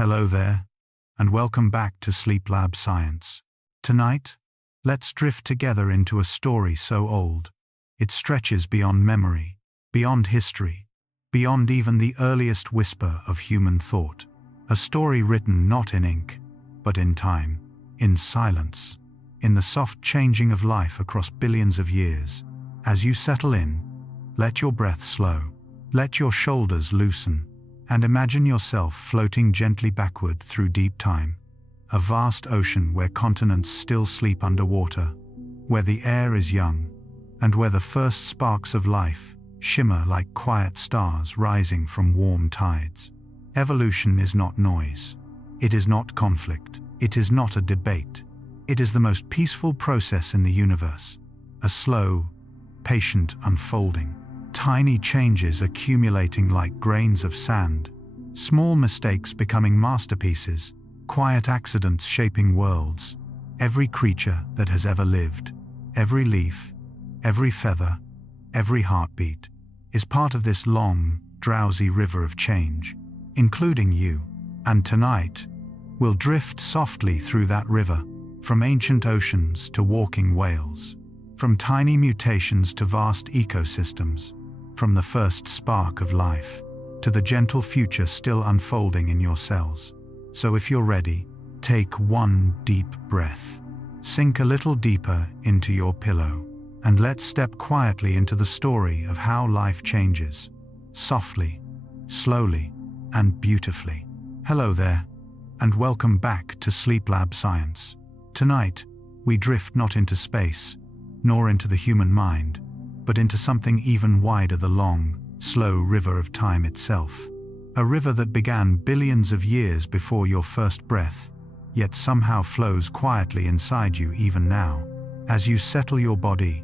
Hello there, and welcome back to SleepLab Science. Tonight, let's drift together into a story so old, it stretches beyond memory, beyond history, beyond even the earliest whisper of human thought. A story written not in ink, but in time, in silence, in the soft changing of life across billions of years. As you settle in, let your breath slow, let your shoulders loosen, and imagine yourself floating gently backward through deep time, a vast ocean where continents still sleep underwater, where the air is young, and where the first sparks of life shimmer like quiet stars rising from warm tides. Evolution is not noise. It is not conflict. It is not a debate. It is the most peaceful process in the universe, a slow, patient unfolding. Tiny changes accumulating like grains of sand, small mistakes becoming masterpieces, quiet accidents shaping worlds. Every creature that has ever lived, every leaf, every feather, every heartbeat, is part of this long, drowsy river of change, including you. And tonight, we'll drift softly through that river, from ancient oceans to walking whales, from tiny mutations to vast ecosystems, from the first spark of life to the gentle future still unfolding in your cells. So if you're ready, take one deep breath, sink a little deeper into your pillow, and let's step quietly into the story of how life changes, softly, slowly, and beautifully. Hello there, and welcome back to SleepLab Science. Tonight, we drift not into space, nor into the human mind, but into something even wider, the long, slow river of time itself. A river that began billions of years before your first breath, yet somehow flows quietly inside you even now. As you settle your body,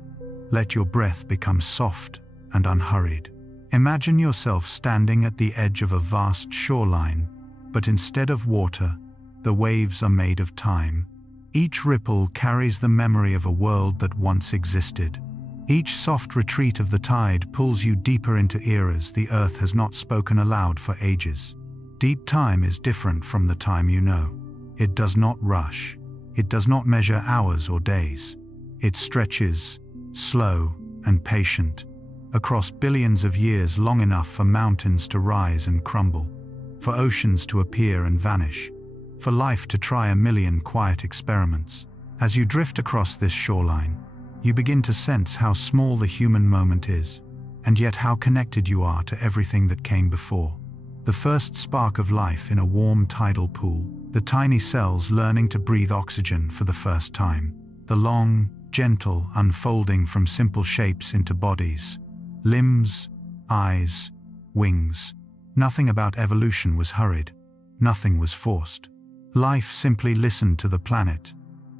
let your breath become soft and unhurried. Imagine yourself standing at the edge of a vast shoreline, but instead of water, the waves are made of time. Each ripple carries the memory of a world that once existed. Each soft retreat of the tide pulls you deeper into eras the earth has not spoken aloud for ages. Deep time is different from the time you know. It does not rush. It does not measure hours or days. It stretches, slow and patient, across billions of years, long enough for mountains to rise and crumble, for oceans to appear and vanish, for life to try a million quiet experiments. As you drift across this shoreline, you begin to sense how small the human moment is, and yet how connected you are to everything that came before. The first spark of life in a warm tidal pool, the tiny cells learning to breathe oxygen for the first time, the long, gentle unfolding from simple shapes into bodies, limbs, eyes, wings. Nothing about evolution was hurried. Nothing was forced. Life simply listened to the planet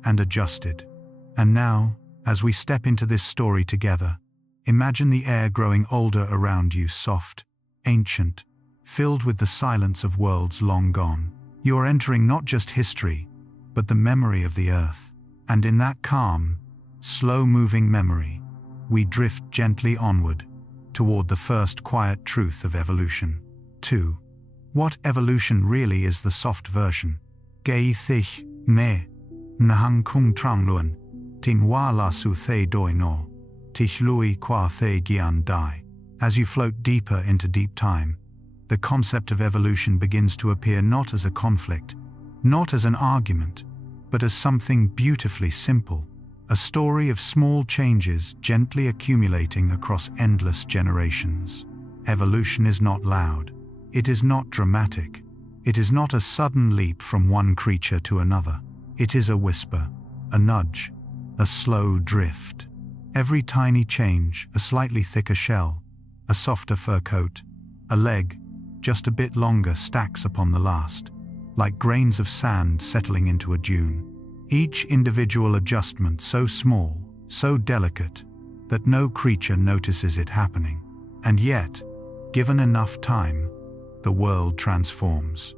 and adjusted. And now, as we step into this story together, imagine the air growing older around you, soft, ancient, filled with the silence of worlds long gone. You are entering not just history, but the memory of the earth. And in that calm, slow-moving memory, we drift gently onward, toward the first quiet truth of evolution. 2. What evolution really is: the soft version. Gei thich, ne, nahang kung trang luan, tin wa la su the doi no, tich lui qua the gian dai. As you float deeper into deep time, the concept of evolution begins to appear not as a conflict, not as an argument, but as something beautifully simple, a story of small changes gently accumulating across endless generations. Evolution is not loud. It is not dramatic. It is not a sudden leap from one creature to another. It is a whisper, a nudge, a slow drift. Every tiny change, a slightly thicker shell, a softer fur coat, a leg just a bit longer, stacks upon the last, like grains of sand settling into a dune. Each individual adjustment so small, so delicate, that no creature notices it happening. And yet, given enough time, the world transforms.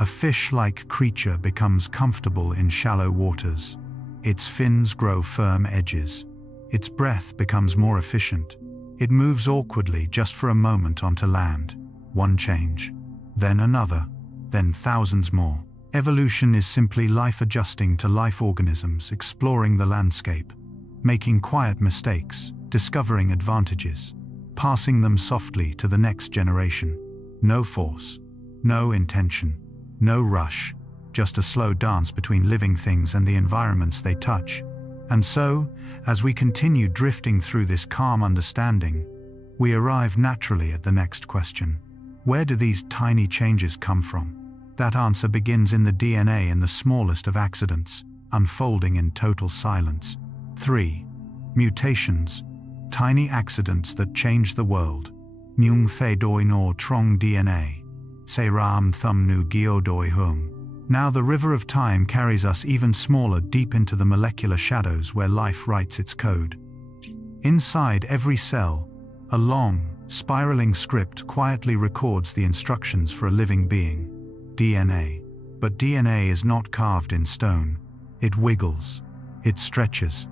A fish-like creature becomes comfortable in shallow waters. Its fins grow firm edges. Its breath becomes more efficient. It moves awkwardly just for a moment onto land. One change, then another. then thousands more. Evolution is simply life adjusting to life organisms, exploring the landscape, making quiet mistakes, discovering advantages, passing them softly to the next generation. No force, no intention, no rush, just a slow dance between living things and the environments they touch. And so, as we continue drifting through this calm understanding, we arrive naturally at the next question. Where do these tiny changes come from? That answer begins in the DNA in the smallest of accidents, unfolding in total silence. 3. Mutations. Tiny accidents that change the world. Nyung fe doi no trong DNA. Se ram thum nu gio doi hung. Now the river of time carries us even smaller, deep into the molecular shadows where life writes its code. Inside every cell, a long, spiraling script quietly records the instructions for a living being. DNA. But DNA is not carved in stone. It wiggles. It stretches.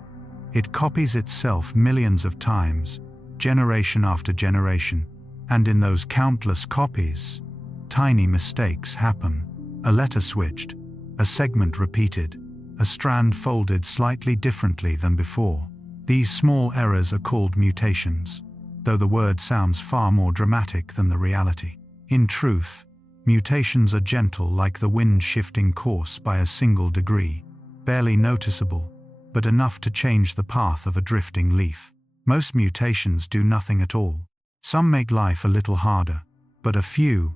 It copies itself millions of times, generation after generation. And in those countless copies, tiny mistakes happen. A letter switched, a segment repeated, a strand folded slightly differently than before. These small errors are called mutations, though the word sounds far more dramatic than the reality. In truth, mutations are gentle, like the wind shifting course by a single degree, barely noticeable, but enough to change the path of a drifting leaf. Most mutations do nothing at all. Some make life a little harder, but a few,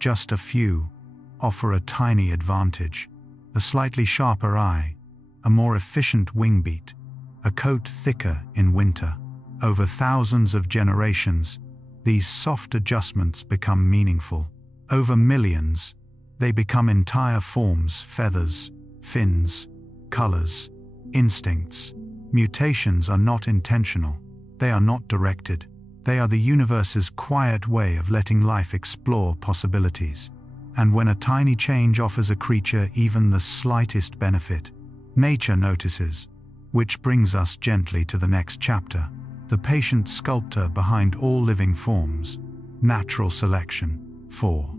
just a few, offer a tiny advantage. A slightly sharper eye, a more efficient wing beat, a coat thicker in winter. Over thousands of generations, these soft adjustments become meaningful. Over millions, they become entire forms, feathers, fins, colors, instincts. Mutations are not intentional. They are not directed. They are the universe's quiet way of letting life explore possibilities. And when a tiny change offers a creature even the slightest benefit, nature notices, which brings us gently to the next chapter. The patient sculptor behind all living forms. Natural selection. 4.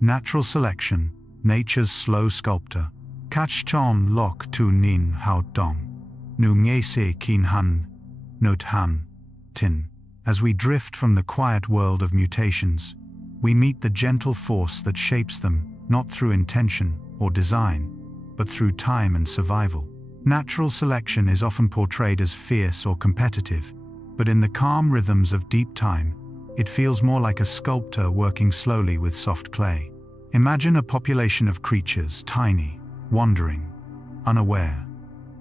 Natural selection, nature's slow sculptor. Kach chon lok tu nin hao dong. Nu nge se kin han, not han, tin. As we drift from the quiet world of mutations, we meet the gentle force that shapes them, not through intention or design, but through time and survival. Natural selection is often portrayed as fierce or competitive, but in the calm rhythms of deep time, it feels more like a sculptor working slowly with soft clay. Imagine a population of creatures, tiny, wandering, unaware.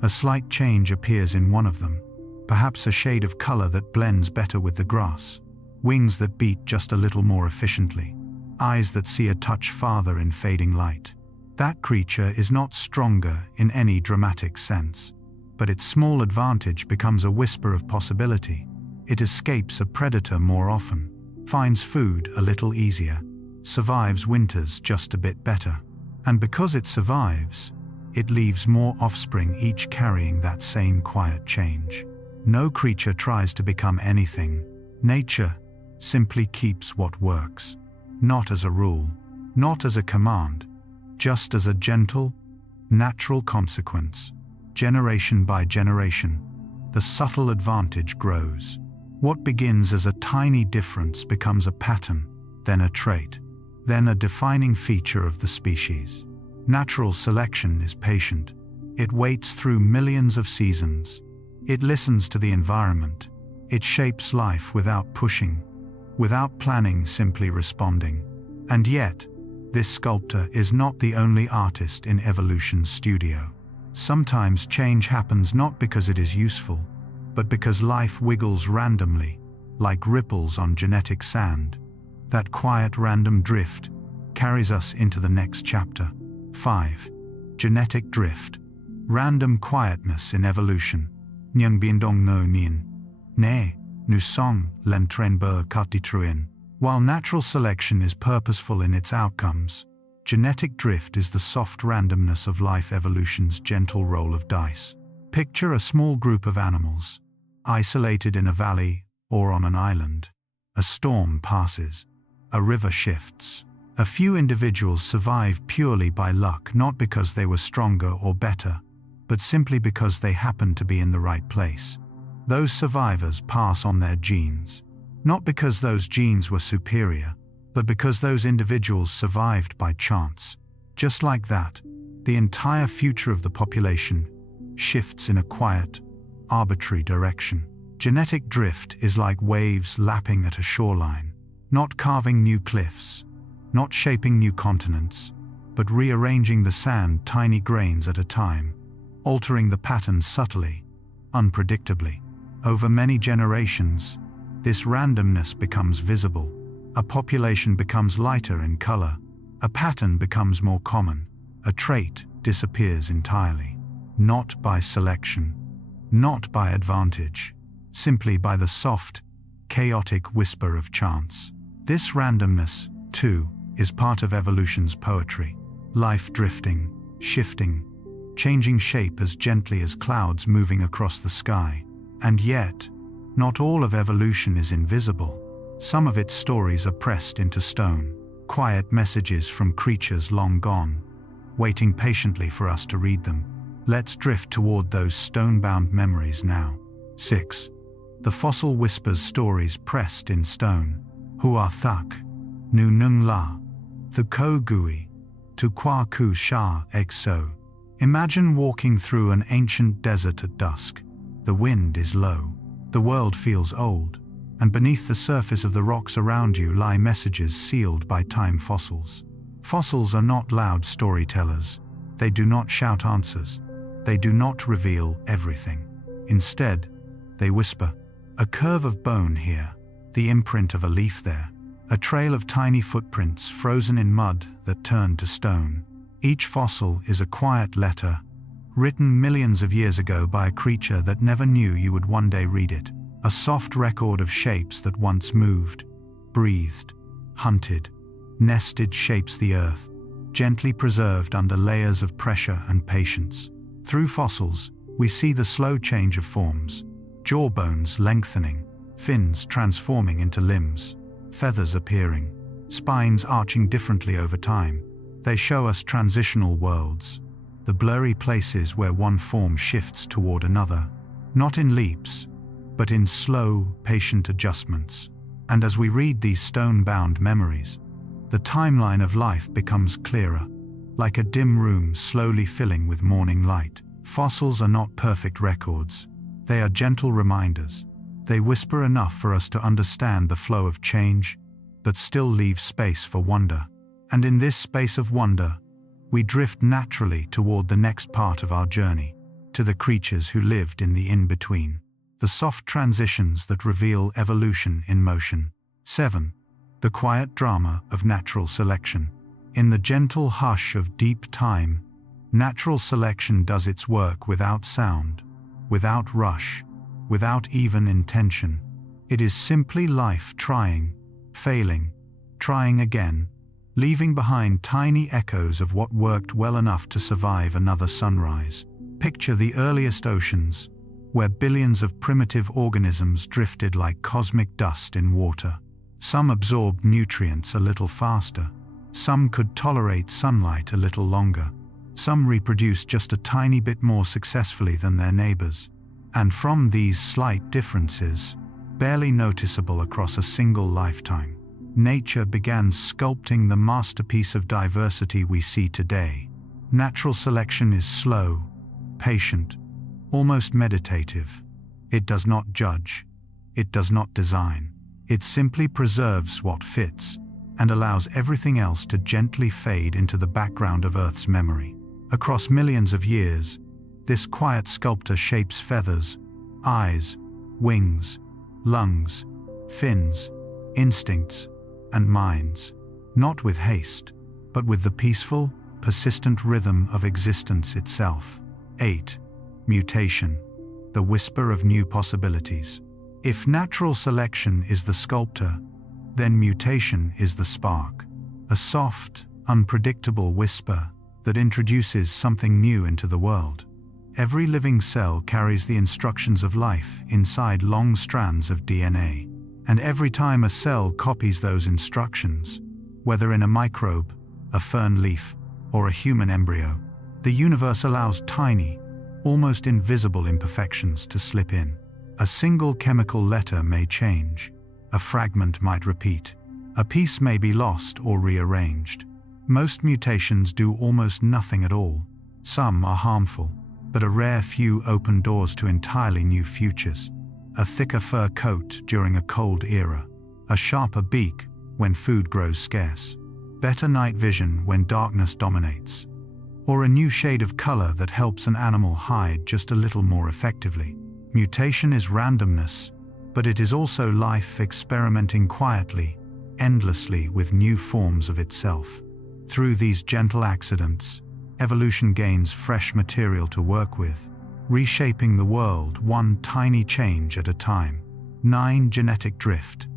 A slight change appears in one of them, perhaps a shade of color that blends better with the grass. Wings that beat just a little more efficiently. Eyes that see a touch farther in fading light. That creature is not stronger in any dramatic sense, but its small advantage becomes a whisper of possibility. It escapes a predator more often, finds food a little easier, survives winters just a bit better. And because it survives, it leaves more offspring, each carrying that same quiet change. No creature tries to become anything. Nature simply keeps what works. Not as a rule, not as a command, just as a gentle, natural consequence. Generation by generation, the subtle advantage grows. What begins as a tiny difference becomes a pattern, then a trait, then a defining feature of the species. Natural selection is patient. It waits through millions of seasons. It listens to the environment. It shapes life without pushing, without planning, simply responding. And yet, this sculptor is not the only artist in evolution's studio. Sometimes change happens not because it is useful, but because life wiggles randomly, like ripples on genetic sand. That quiet random drift carries us into the next chapter. 5. Genetic drift. Random quietness in evolution. Nyang biendong no nien. Ne, nu song, len tren ber kati truin. While natural selection is purposeful in its outcomes, genetic drift is the soft randomness of life evolution's gentle roll of dice. Picture a small group of animals, isolated in a valley or on an island. A storm passes, a river shifts, A few individuals survive purely by luck, not because they were stronger or better, but simply because they happened to be in the right place. Those survivors pass on their genes, not because those genes were superior, but because those individuals survived by chance. Just like that, the entire future of the population shifts in a quiet, arbitrary direction. Genetic drift is like waves lapping at a shoreline, not carving new cliffs, not shaping new continents, but rearranging the sand tiny grains at a time, altering the patterns subtly, unpredictably. Over many generations, this randomness becomes visible. A population becomes lighter in color, a pattern becomes more common, a trait disappears entirely. Not by selection, not by advantage, simply by the soft, chaotic whisper of chance. This randomness, too, is part of evolution's poetry. Life drifting, shifting, changing shape as gently as clouds moving across the sky. And yet, not all of evolution is invisible. Some of its stories are pressed into stone, quiet messages from creatures long gone, waiting patiently for us to read them. Let's drift toward those stone-bound memories now. 6. The fossil whispers stories pressed in stone. Hua thak, nu nung la, the ko gui, tu kwa ku sha exo. Imagine walking through an ancient desert at dusk. The wind is low, the world feels old, and beneath the surface of the rocks around you lie messages sealed by time fossils. Fossils are not loud storytellers. They do not shout answers. They do not reveal everything. Instead, they whisper. A curve of bone here, the imprint of a leaf there, a trail of tiny footprints frozen in mud that turned to stone. Each fossil is a quiet letter, written millions of years ago by a creature that never knew you would one day read it. A soft record of shapes that once moved, breathed, hunted, nested shapes the earth, gently preserved under layers of pressure and patience. Through fossils, we see the slow change of forms, jawbones lengthening, fins transforming into limbs, feathers appearing, spines arching differently over time. They show us transitional worlds, the blurry places where one form shifts toward another, not in leaps, but in slow, patient adjustments. And as we read these stone-bound memories, the timeline of life becomes clearer, like a dim room slowly filling with morning light. Fossils are not perfect records. They are gentle reminders. They whisper enough for us to understand the flow of change, but still leave space for wonder. And in this space of wonder, we drift naturally toward the next part of our journey, to the creatures who lived in the in-between, the soft transitions that reveal evolution in motion. 7. The quiet drama of natural selection. In the gentle hush of deep time, natural selection does its work without sound, without rush, without even intention. It is simply life trying, failing, trying again, leaving behind tiny echoes of what worked well enough to survive another sunrise. Picture the earliest oceans, where billions of primitive organisms drifted like cosmic dust in water. Some absorbed nutrients a little faster. Some could tolerate sunlight a little longer. Some reproduced just a tiny bit more successfully than their neighbors. And from these slight differences, barely noticeable across a single lifetime, nature began sculpting the masterpiece of diversity we see today. Natural selection is slow, patient, almost meditative. It does not judge. It does not design. It simply preserves what fits and allows everything else to gently fade into the background of Earth's memory. Across millions of years, this quiet sculptor shapes feathers, eyes, wings, lungs, fins, instincts, and minds, not with haste, but with the peaceful, persistent rhythm of existence itself. 8. Mutation, the whisper of new possibilities. If natural selection is the sculptor, then mutation is the spark, a soft, unpredictable whisper that introduces something new into the world. Every living cell carries the instructions of life inside long strands of DNA. And every time a cell copies those instructions, Whether in a microbe, a fern leaf, or a human embryo, the universe allows tiny, almost invisible imperfections to slip in. A single chemical letter may change, a fragment might repeat, a piece may be lost or rearranged. Most mutations do almost nothing at all. Some are harmful, but a rare few open doors to entirely new futures. A thicker fur coat during a cold era, a sharper beak when food grows scarce, better night vision when darkness dominates, or a new shade of color that helps an animal hide just a little more effectively. Mutation is randomness, but it is also life experimenting quietly, endlessly with new forms of itself. Through these gentle accidents, evolution gains fresh material to work with, reshaping the world one tiny change at a time. 9. Genetic drift.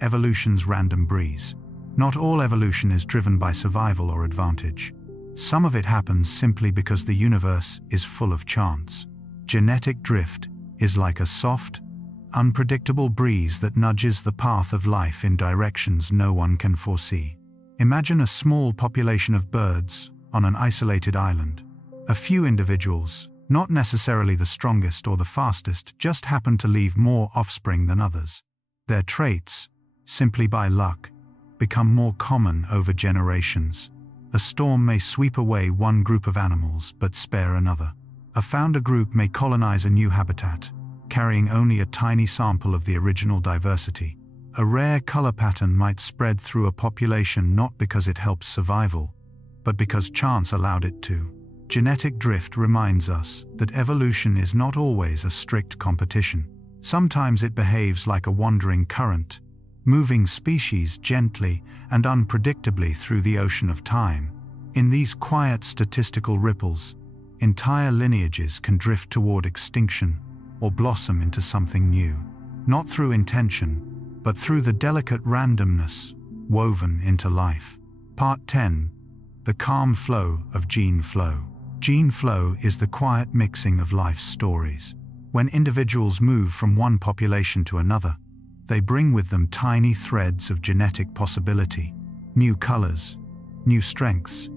Evolution's random breeze. Not all evolution is driven by survival or advantage. Some of it happens simply because the universe is full of chance. Genetic drift is like a soft, unpredictable breeze that nudges the path of life in directions no one can foresee. Imagine a small population of birds on an isolated island. A few individuals, not necessarily the strongest or the fastest, just happen to leave more offspring than others. Their traits, simply by luck, become more common over generations. A storm may sweep away one group of animals but spare another. A founder group may colonize a new habitat, carrying only a tiny sample of the original diversity. A rare color pattern might spread through a population not because it helps survival, but because chance allowed it to. Genetic drift reminds us that evolution is not always a strict competition. Sometimes it behaves like a wandering current, moving species gently and unpredictably through the ocean of time. In these quiet statistical ripples, entire lineages can drift toward extinction or blossom into something new, not through intention, but through the delicate randomness woven into life. Part 10. The calm flow of gene flow. Gene flow is the quiet mixing of life's stories. When individuals move from one population to another, they bring with them tiny threads of genetic possibility, new colors, new strengths,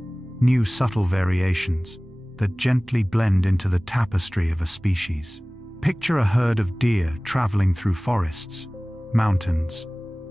new subtle variations that gently blend into the tapestry of a species. Picture a herd of deer traveling through forests, mountains,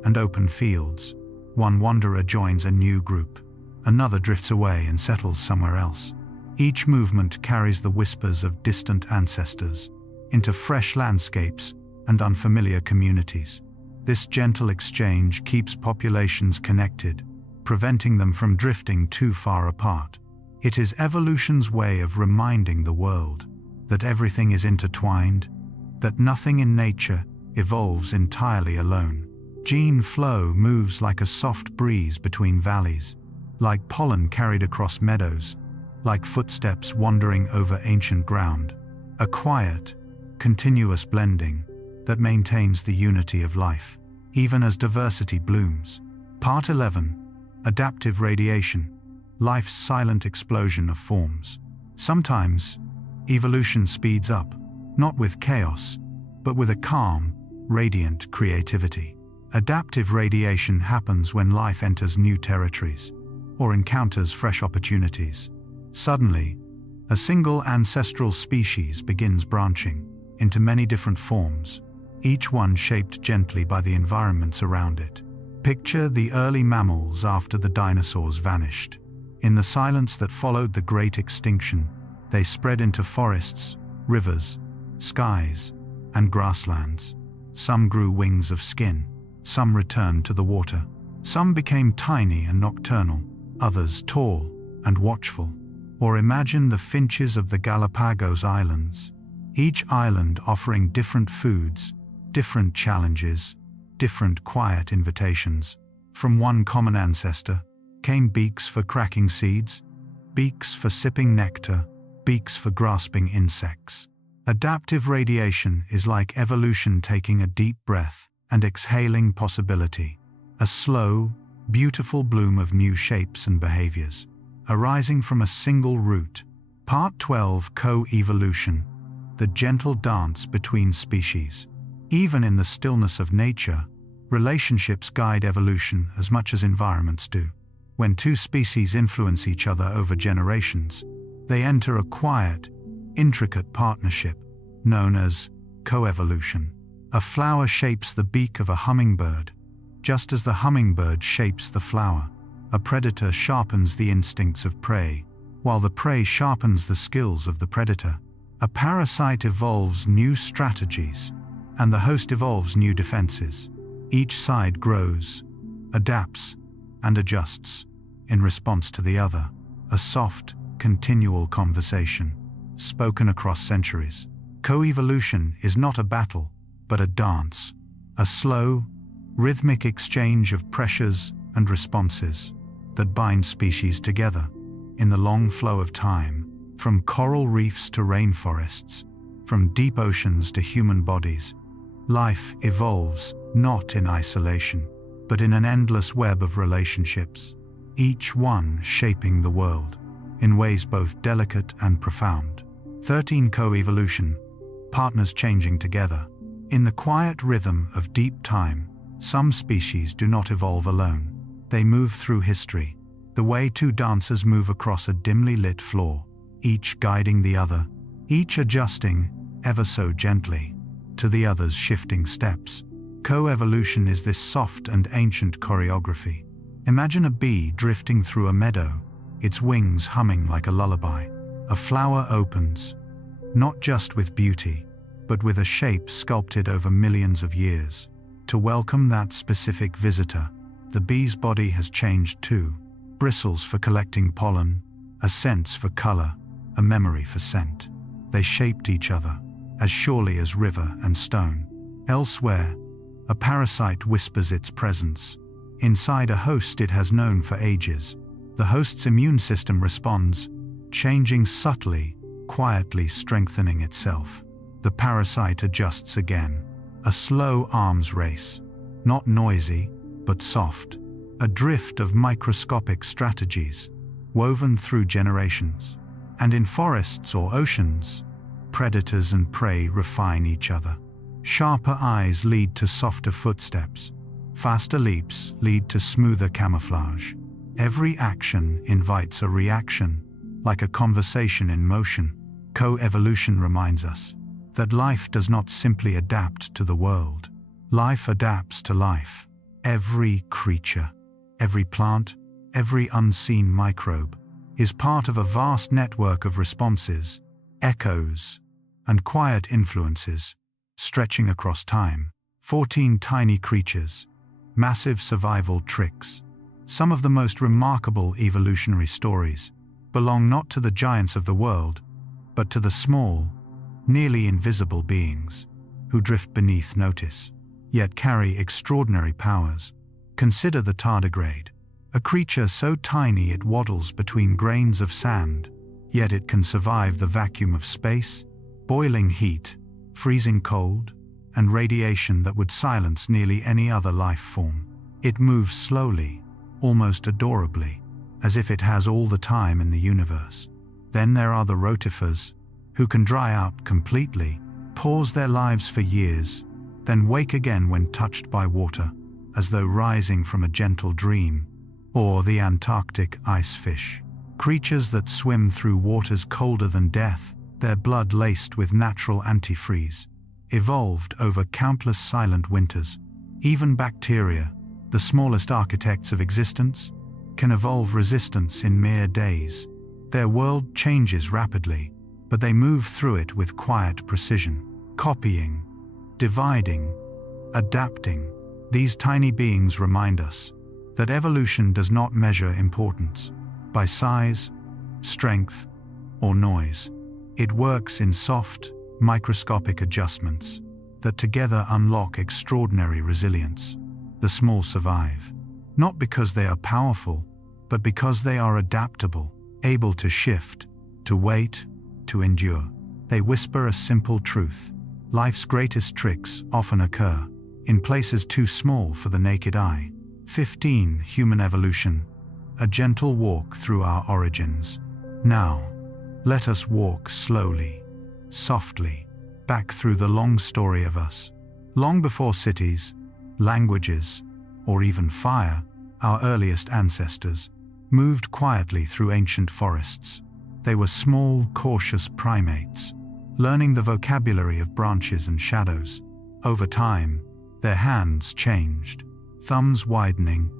and open fields. One wanderer joins a new group, another drifts away and settles somewhere else. Each movement carries the whispers of distant ancestors into fresh landscapes and unfamiliar communities. This gentle exchange keeps populations connected, preventing them from drifting too far apart. It is evolution's way of reminding the world that everything is intertwined, that nothing in nature evolves entirely alone. Gene flow moves like a soft breeze between valleys, like pollen carried across meadows, like footsteps wandering over ancient ground. A quiet, continuous blending that maintains the unity of life, even as diversity blooms. Part 11. Adaptive radiation. Life's silent explosion of forms. Sometimes, evolution speeds up, not with chaos, but with a calm, radiant creativity. Adaptive radiation happens when life enters new territories, or encounters fresh opportunities. Suddenly, a single ancestral species begins branching into many different forms, each one shaped gently by the environments around it. Picture the early mammals after the dinosaurs vanished. In the silence that followed the great extinction, they spread into forests, rivers, skies, and grasslands. Some grew wings of skin, some returned to the water. Some became tiny and nocturnal, others tall and watchful. Or imagine the finches of the Galapagos Islands, each island offering different foods, different challenges, different quiet invitations. From one common ancestor came beaks for cracking seeds, beaks for sipping nectar, beaks for grasping insects. Adaptive radiation is like evolution taking a deep breath and exhaling possibility. A slow, beautiful bloom of new shapes and behaviors, arising from a single root. Part 12. Co-evolution. The gentle dance between species. Even in the stillness of nature, relationships guide evolution as much as environments do. When two species influence each other over generations, they enter a quiet, intricate partnership known as coevolution. A flower shapes the beak of a hummingbird, just as the hummingbird shapes the flower. A predator sharpens the instincts of prey, while the prey sharpens the skills of the predator. A parasite evolves new strategies, and the host evolves new defenses. Each side grows, adapts, and adjusts in response to the other. A soft, continual conversation, spoken across centuries. Coevolution is not a battle, but a dance. A slow, rhythmic exchange of pressures and responses that bind species together in the long flow of time, from coral reefs to rainforests, from deep oceans to human bodies. Life evolves not in isolation, but in an endless web of relationships, each one shaping the world in ways both delicate and profound. 13. Coevolution, partners changing together. In the quiet rhythm of deep time, some species do not evolve alone. They move through history, the way two dancers move across a dimly lit floor, each guiding the other, each adjusting, ever so gently, to the other's shifting steps. Coevolution is this soft and ancient choreography. Imagine a bee drifting through a meadow, its wings humming like a lullaby. A flower opens, not just with beauty, but with a shape sculpted over millions of years. To welcome that specific visitor, the bee's body has changed too. Bristles for collecting pollen, a sense for color, a memory for scent. They shaped each other, as surely as river and stone. Elsewhere, a parasite whispers its presence. Inside a host it has known for ages. The host's immune system responds, changing subtly, quietly strengthening itself. The parasite adjusts again. A slow arms race, not noisy, but soft. A drift of microscopic strategies, woven through generations. And in forests or oceans, predators and prey refine each other. Sharper eyes lead to softer footsteps. Faster leaps lead to smoother camouflage. Every action invites a reaction, like a conversation in motion. Coevolution reminds us that life does not simply adapt to the world. Life adapts to life. Every creature, every plant, every unseen microbe is part of a vast network of responses, echoes, and quiet influences, stretching across time. 14 tiny creatures, massive survival tricks. Some of the most remarkable evolutionary stories belong not to the giants of the world, but to the small, nearly invisible beings who drift beneath notice, yet carry extraordinary powers. Consider the tardigrade, a creature so tiny it waddles between grains of sand, yet it can survive the vacuum of space, boiling heat, freezing cold, and radiation that would silence nearly any other life form. It moves slowly, almost adorably, as if it has all the time in the universe. Then there are the rotifers, who can dry out completely, pause their lives for years, then wake again when touched by water, as though rising from a gentle dream. Or the Antarctic ice fish, creatures that swim through waters colder than death, their blood laced with natural antifreeze, evolved over countless silent winters. Even bacteria, the smallest architects of existence, can evolve resistance in mere days. Their world changes rapidly, but they move through it with quiet precision, copying, dividing, adapting. These tiny beings remind us that evolution does not measure importance by size, strength, or noise. It works in soft, microscopic adjustments that together unlock extraordinary resilience. The small survive, not because they are powerful, but because they are adaptable, able to shift, to wait, to endure. They whisper a simple truth. Life's greatest tricks often occur in places too small for the naked eye. 15. Human evolution, a gentle walk through our origins. Now, let us walk slowly, softly, back through the long story of us. Long before cities, languages, or even fire, our earliest ancestors moved quietly through ancient forests. They were small, cautious primates, learning the vocabulary of branches and shadows. Over time, their hands changed, thumbs widening,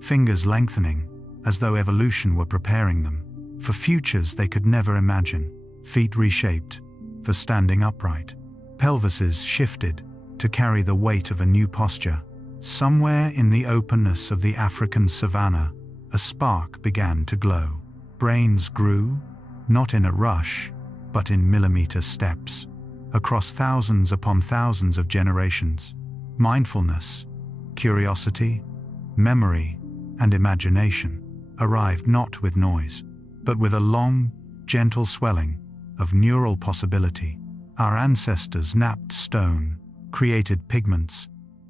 fingers lengthening, as though evolution were preparing them for futures they could never imagine. Feet reshaped for standing upright. Pelvises shifted to carry the weight of a new posture. Somewhere in the openness of the African savanna, a spark began to glow. Brains grew, not in a rush, but in millimeter steps, across thousands upon thousands of generations. Mindfulness, curiosity, memory, and imagination arrived not with noise, but with a long, gentle swelling of neural possibility. Our ancestors knapped stone, created pigments,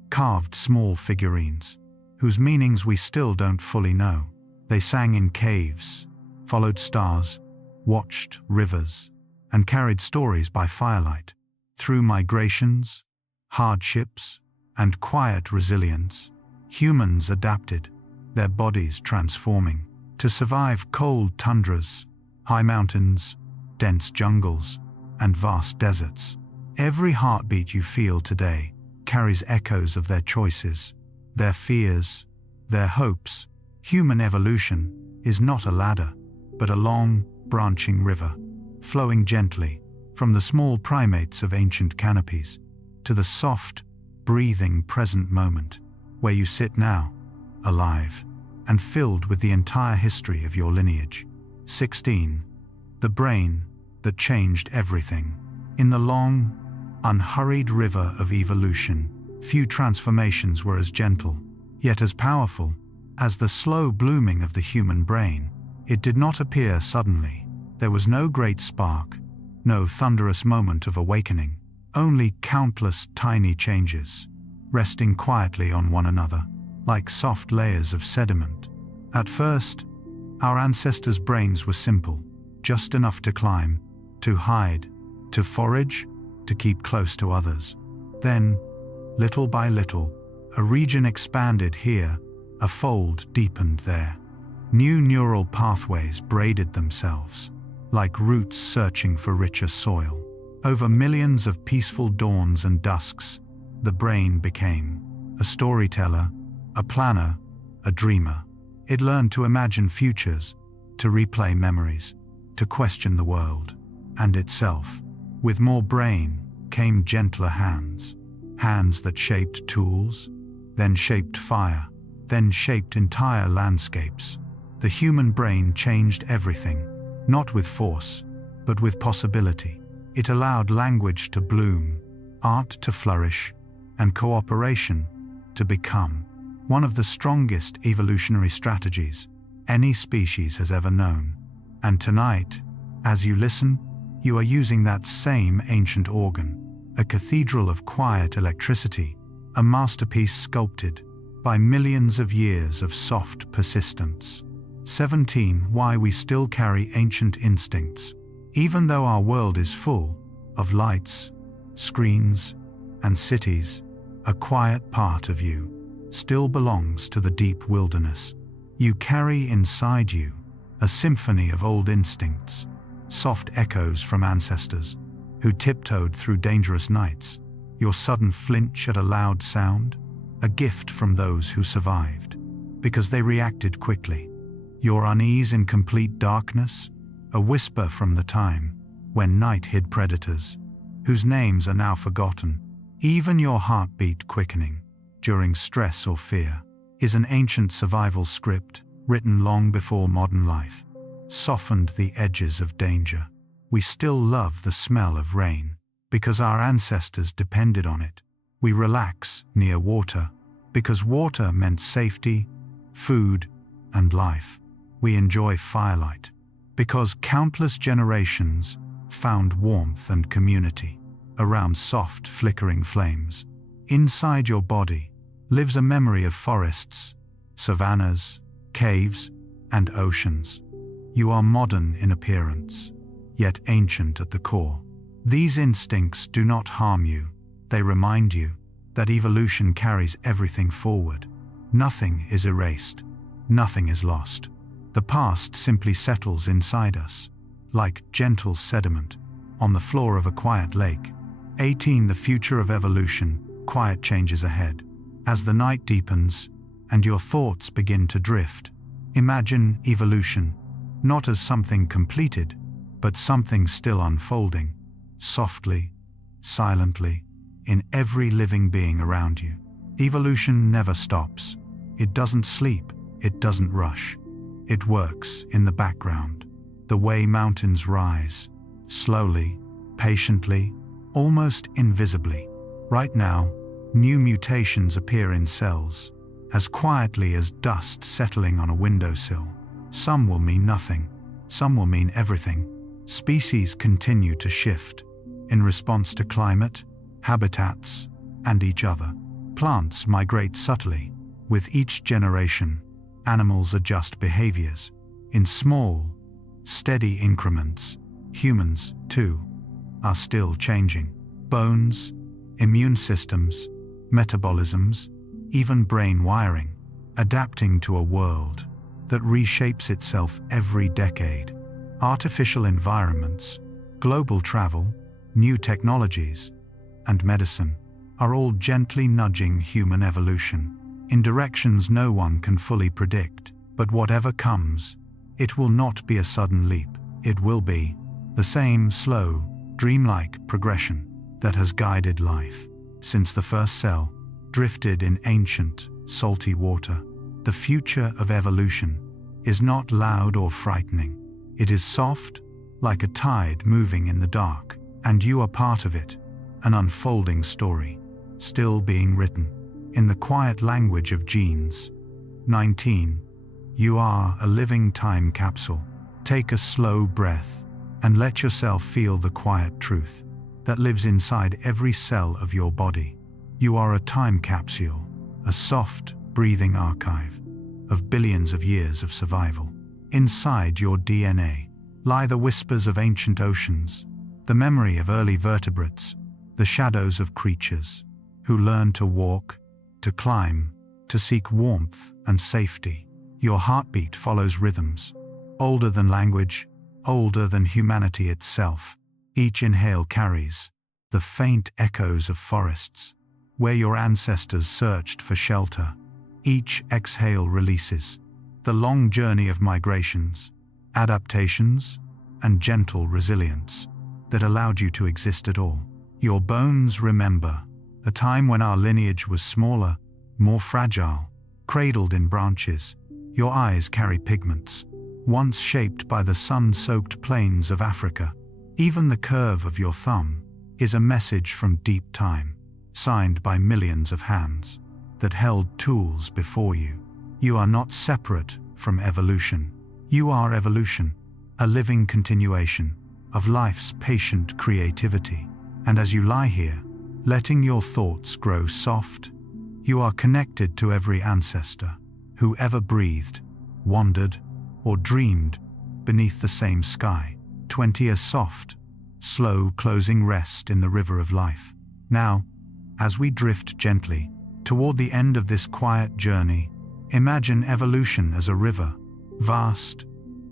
carved small figurines, whose meanings we still don't fully know. They sang in caves, followed stars, watched rivers, and carried stories by firelight. Through migrations, hardships, and quiet resilience, humans adapted, their bodies transforming, to survive cold tundras, high mountains, dense jungles, and vast deserts. Every heartbeat you feel today carries echoes of their choices, their fears, their hopes. Human evolution is not a ladder, but a long, branching river, flowing gently from the small primates of ancient canopies to the soft, breathing present moment, where you sit now, alive, and filled with the entire history of your lineage. 16. The brain that changed everything. In the long, unhurried river of evolution, few transformations were as gentle, yet as powerful, as the slow blooming of the human brain. It did not appear suddenly. There was no great spark, no thunderous moment of awakening, only countless tiny changes, resting quietly on one another, like soft layers of sediment. At first, our ancestors' brains were simple, just enough to climb, to hide, to forage, to keep close to others. Then, little by little, a region expanded here, a fold deepened there. New neural pathways braided themselves, like roots searching for richer soil. Over millions of peaceful dawns and dusks, the brain became a storyteller, a planner, a dreamer. It learned to imagine futures, to replay memories, to question the world and itself. With more brain came gentler hands, hands that shaped tools, then shaped fire, then shaped entire landscapes. The human brain changed everything, not with force, but with possibility. It allowed language to bloom, art to flourish, and cooperation to become one of the strongest evolutionary strategies any species has ever known. And tonight, as you listen, you are using that same ancient organ, a cathedral of quiet electricity, a masterpiece sculpted by millions of years of soft persistence. 17. Why we still carry ancient instincts. Even though our world is full of lights, screens, and cities, a quiet part of you still belongs to the deep wilderness. You carry inside you a symphony of old instincts, soft echoes from ancestors who tiptoed through dangerous nights, your sudden flinch at a loud sound, a gift from those who survived, because they reacted quickly. Your unease in complete darkness, a whisper from the time when night hid predators, whose names are now forgotten. Even your heartbeat quickening during stress or fear is an ancient survival script written long before modern life softened the edges of danger. We still love the smell of rain because our ancestors depended on it. We relax near water because water meant safety, food, and life. We enjoy firelight because countless generations found warmth and community around soft, flickering flames. Inside your body lives a memory of forests, savannas, caves, and oceans. You are modern in appearance, yet ancient at the core. These instincts do not harm you. They remind you that evolution carries everything forward. Nothing is erased. Nothing is lost. The past simply settles inside us, like gentle sediment on the floor of a quiet lake. 18. The future of evolution, quiet changes ahead. As the night deepens and your thoughts begin to drift, imagine evolution not as something completed, but something still unfolding, softly, silently, in every living being around you. Evolution never stops. It doesn't sleep, it doesn't rush. It works in the background, the way mountains rise, slowly, patiently, almost invisibly. Right now, new mutations appear in cells, as quietly as dust settling on a windowsill. Some will mean nothing, some will mean everything. Species continue to shift in response to climate, habitats, and each other. Plants migrate subtly. With each generation, animals adjust behaviors in small, steady increments. Humans, too, are still changing. Bones, immune systems, metabolisms, even brain wiring, adapting to a world that reshapes itself every decade. Artificial environments, global travel, new technologies, and medicine are all gently nudging human evolution in directions no one can fully predict. But whatever comes, it will not be a sudden leap. It will be the same slow, dreamlike progression that has guided life since the first cell drifted in ancient, salty water. The future of evolution is not loud or frightening. It is soft, like a tide moving in the dark, and you are part of it, an unfolding story, still being written in the quiet language of genes. 19. You are a living time capsule. Take a slow breath and let yourself feel the quiet truth that lives inside every cell of your body. You are a time capsule, a soft, breathing archive of billions of years of survival. Inside your DNA lie the whispers of ancient oceans, the memory of early vertebrates, the shadows of creatures who learned to walk, to climb, to seek warmth and safety. Your heartbeat follows rhythms, older than language, older than humanity itself. Each inhale carries the faint echoes of forests, where your ancestors searched for shelter. Each exhale releases the long journey of migrations, adaptations, and gentle resilience that allowed you to exist at all. Your bones remember a time when our lineage was smaller, more fragile, cradled in branches. Your eyes carry pigments, once shaped by the sun-soaked plains of Africa. Even the curve of your thumb is a message from deep time, signed by millions of hands that held tools before you. You are not separate from evolution. You are evolution, a living continuation of life's patient creativity. And as you lie here, letting your thoughts grow soft, you are connected to every ancestor who ever breathed, wandered, or dreamed beneath the same sky. 20. A soft, slow closing rest in the river of life. Now, as we drift gently toward the end of this quiet journey, imagine evolution as a river, vast,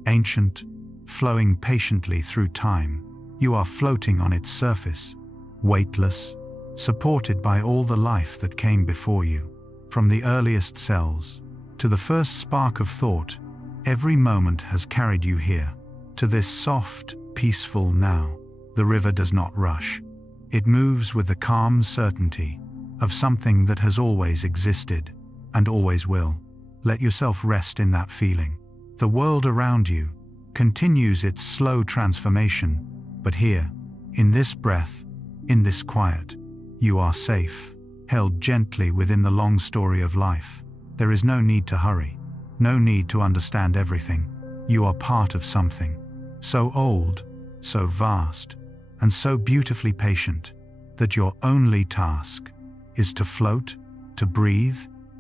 ancient, flowing patiently through time. You are floating on its surface, weightless, supported by all the life that came before you. From the earliest cells to the first spark of thought, every moment has carried you here, to this soft, peaceful now. The river does not rush. It moves with the calm certainty of something that has always existed and always will. Let yourself rest in that feeling. The world around you continues its slow transformation, but here, in this breath, in this quiet, you are safe, held gently within the long story of life. There is no need to hurry, no need to understand everything. You are part of something so old, so vast, and so beautifully patient that your only task is to float, to breathe,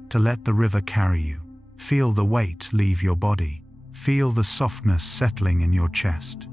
to let the river carry you. Feel the weight leave your body. Feel the softness settling in your chest.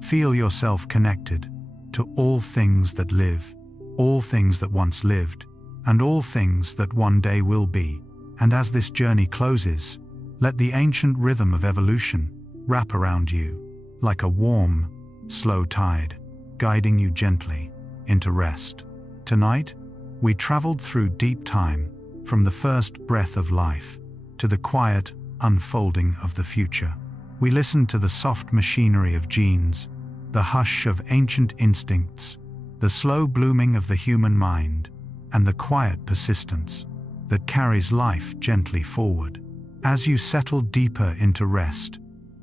Feel yourself connected to all things that live, all things that once lived, and all things that one day will be. And as this journey closes, Let the ancient rhythm of evolution wrap around you, like a warm, slow tide, guiding you gently into rest. Tonight, we traveled through deep time, from the first breath of life to the quiet unfolding of the future. We listened to the soft machinery of genes, the hush of ancient instincts, the slow blooming of the human mind, and the quiet persistence that carries life gently forward. As you settle deeper into rest,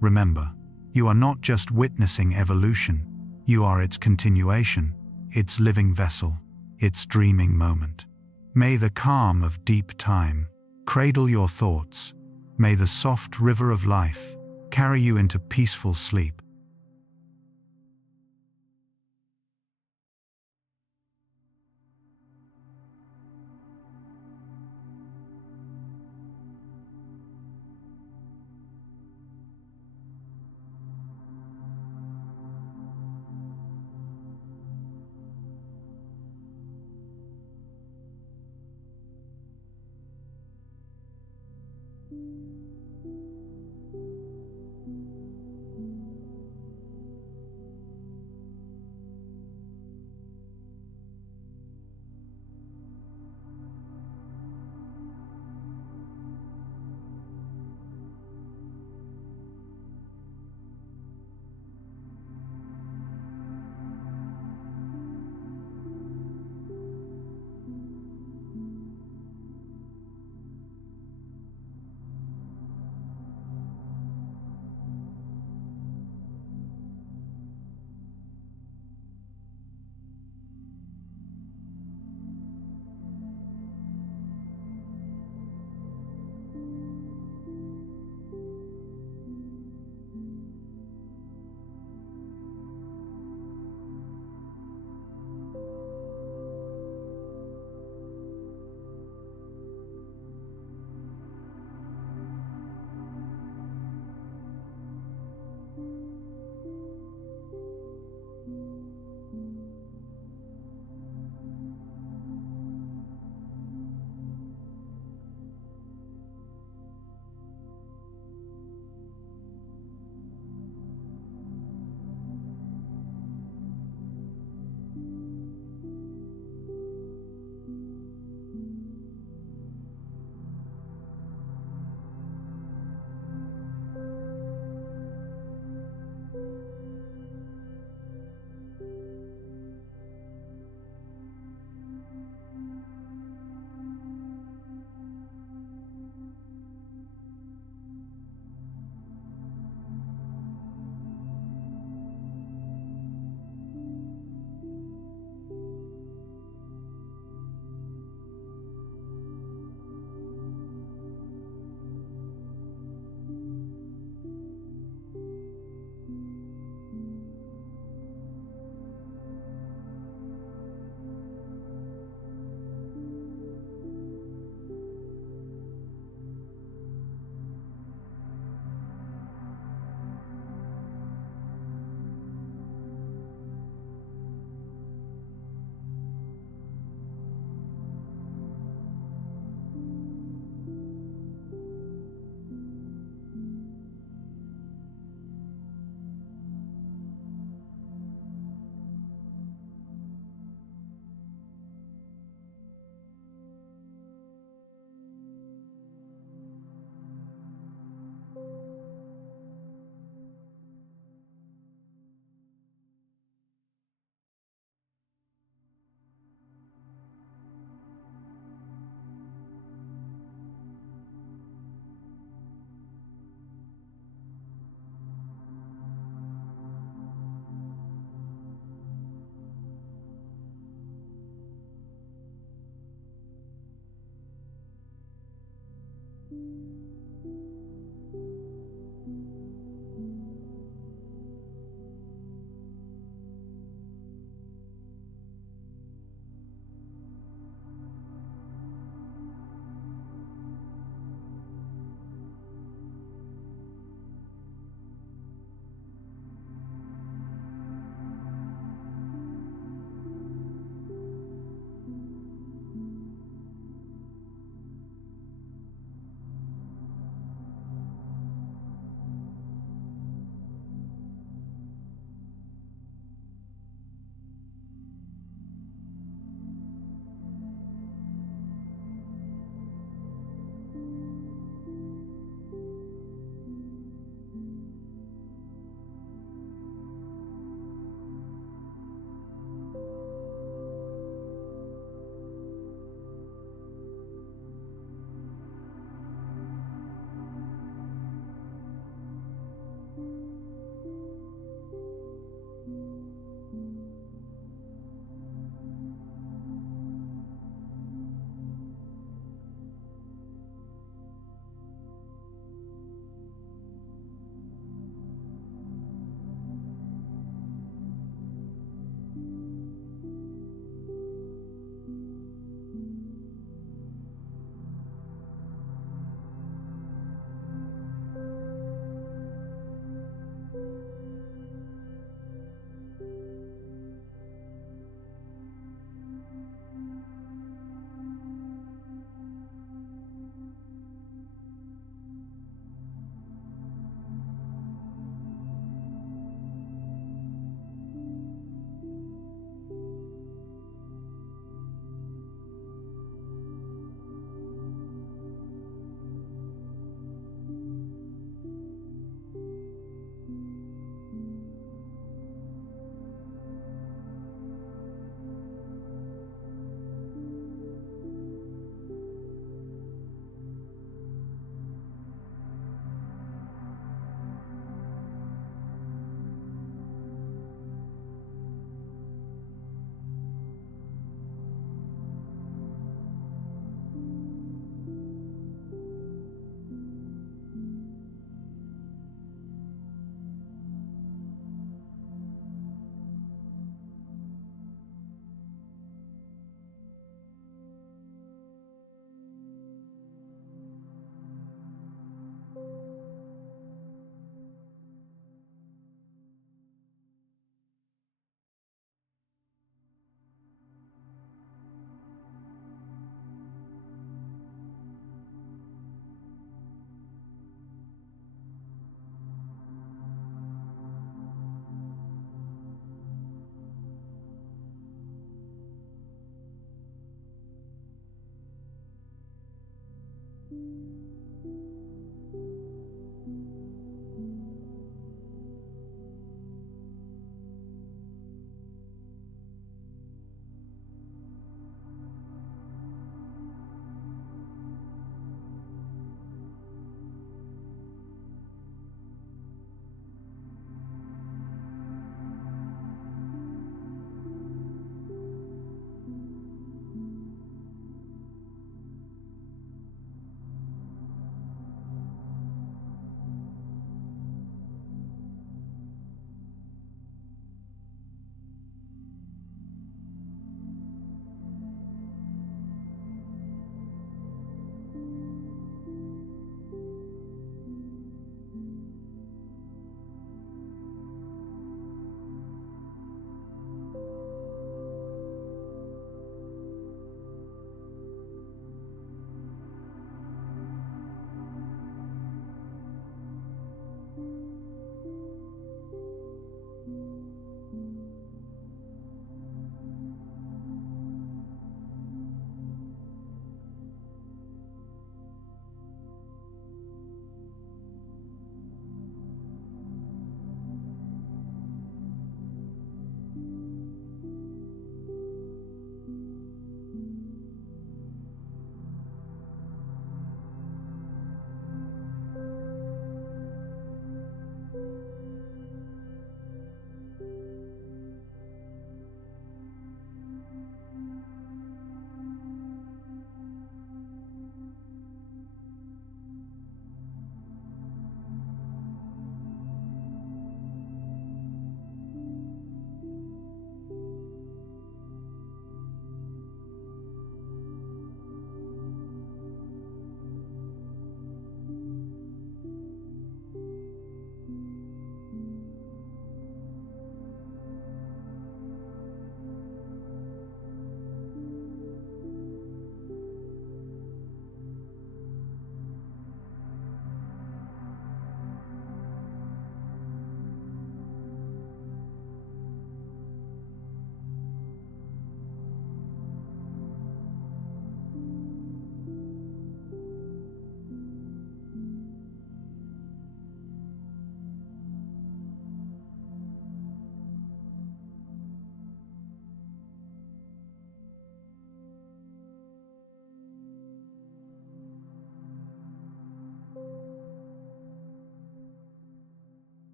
remember, you are not just witnessing evolution, you are its continuation, its living vessel, its dreaming moment. May the calm of deep time cradle your thoughts. May the soft river of life carry you into peaceful sleep.